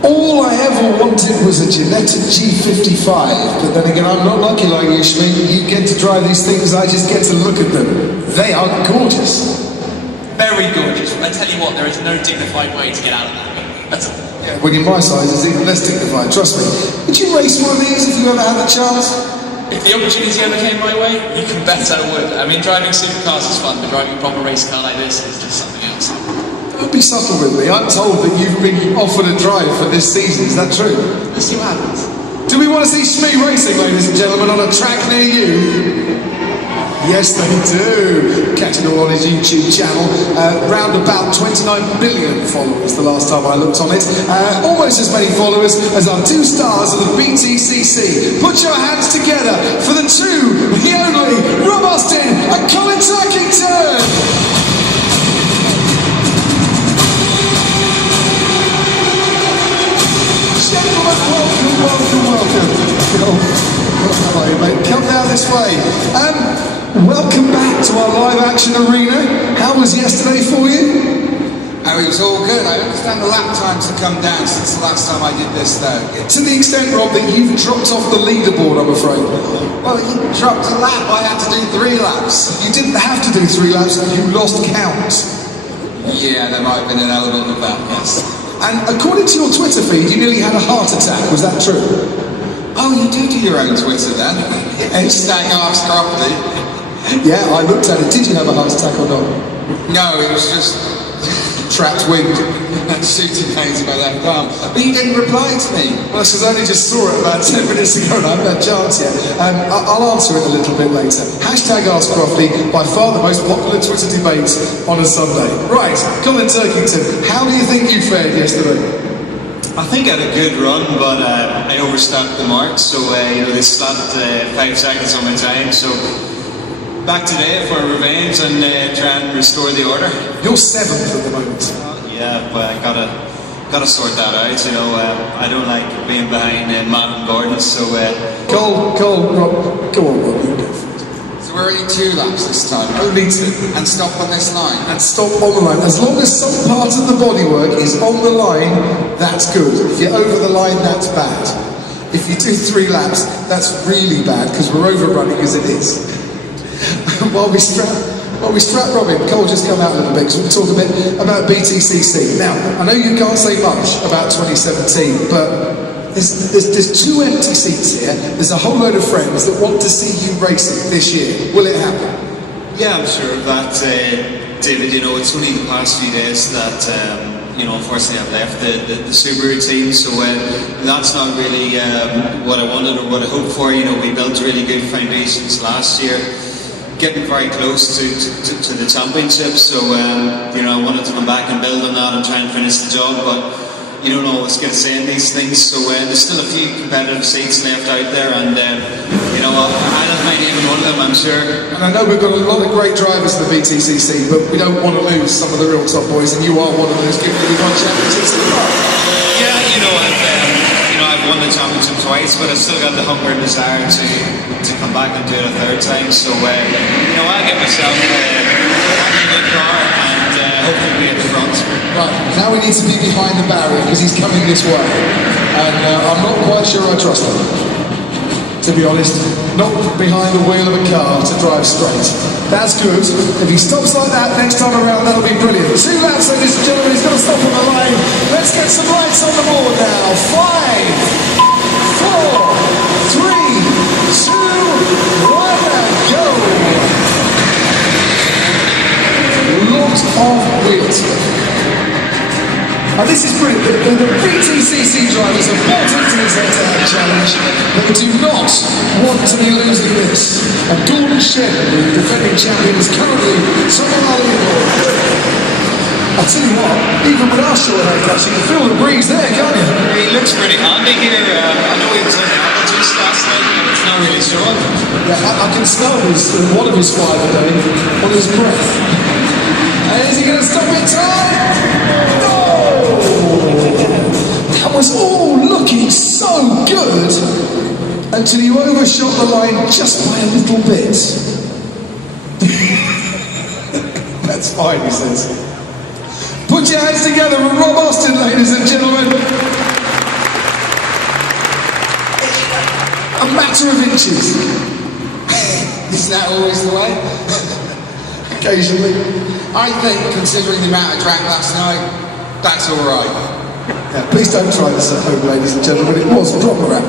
All I ever wanted was a genetic G55, but then again, I'm not lucky like you, Schmidt. You get to drive these things, I just get to look at them. They are gorgeous. Very gorgeous. I tell you what, there is no dignified way to get out of that. That's all. Yeah, when you're my size, it's even less dignified, trust me. Would you race one of these if you ever had the chance? If the opportunity ever came my way, you can bet I would. I mean, driving supercars is fun, but driving a proper race car like this is just something else. Don't be subtle with me. I'm told that you've been offered a drive for this season. Is that true? Let's see what happens. Do we want to see Schmee racing, ladies and gentlemen, on a track near you? Yes, they do. Catch it all on his YouTube channel. Round about 29 billion followers the last time I looked on it. Almost as many followers as our two stars of the BTCC. Put your hands together for the two, the only, Rob Austin and Colin Turkington. Gentlemen, welcome. How are you, mate? Come down this way. Welcome back to our live action arena. How was yesterday for you? Oh, it was all good. I understand the lap times have come down since the last time I did this, though. To the extent, Rob, that you've dropped off the leaderboard, I'm afraid. Well, you dropped a lap. I had to do 3 laps. You didn't have to do 3 laps, you lost count. Yeah, there might have been an element of that, yes. And according to your Twitter feed, you nearly had a heart attack. Was that true? Oh, you do your own Twitter then? Stag Arts properly. Yeah, I looked at it. Did you have a heart attack or not? No, it was just trapped wind. Shooting pains in my left arm. But you didn't reply to me. Well, because I only just saw it about 10 minutes ago and I haven't had a chance yet. I'll answer it a little bit later. Hashtag Ask Crofty, by far the most popular Twitter debate on a Sunday. Right, Colin Turkington, how do you think you fared yesterday? I think I had a good run, but I overstepped the mark, so they slapped 5 seconds on my time, so back today for revenge and try and restore the order. You're 7th at the moment. Yeah, but I gotta sort that out, I don't like being behind Matt and Gordon, so... Rob, go on, Rob, you go first. So we're only 2 laps this time. Only 2. And stop on this line. And stop on the line. As long as some part of the bodywork is on the line, that's good. If you're over the line, that's bad. If you do 3 laps, that's really bad, because we're overrunning as it is. While we strap Robin, Cole just come out a little bit because we'll talk a bit about BTCC. Now, I know you can't say much about 2017, but there's 2 empty seats here. There's a whole load of friends that want to see you racing this year. Will it happen? Yeah, I'm sure of that, David. It's only the past few days that, unfortunately I've left the Subaru team, so that's not really what I wanted or what I hoped for. We built really good foundations last year, getting very close to the championship, so I wanted to come back and build on that and try and finish the job, but you don't always get to say in these things, so there's still a few competitive seats left out there, and I don't mind even one of them, I'm sure. And I know we've got a lot of great drivers in the BTCC, but we don't want to lose some of the real top boys, and you are one of those, given that you've won championships in the past. Yeah, I've won the championship twice, but I've still got the hunger and desire to come back and do it a 3rd time, so I'll get myself a good car and hopefully be at the front. Right, now we need to be behind the barrier because he's coming this way, and I'm not quite sure I trust him, to be honest. Not behind the wheel of a car to drive straight. That's good. If he stops like that next time around, that'll be brilliant. 2 laps, ladies and gentlemen, he's going to stop on the line. Let's get some lights on the board now. 5, 4, 3, 2, 1, and go. Lot of wheels. And this is brilliant. The BTCC drivers have bought into this head-to-head challenge. They do not want to be losing this. And Gordon Shedden, the defending champion, is currently somewhere on the leaderboard. I'll tell you what, even with our short haircuts, you can feel the breeze there, can't you? He looks pretty handy here. I know he was on the apple juice last night, but it's not really strong. Yeah, I can smell one of his 5 a day on his breath. And is he going to stop in time? No! That was all looking so good until you overshot the line just by a little bit. That's fine, he says. Put your hands together for Rob Austin, ladies and gentlemen. a matter of inches. Isn't that always the way? Occasionally. I think, considering the amount I drank last night, that's all right. Yeah, please don't try this at home, ladies and gentlemen. It was proper rap.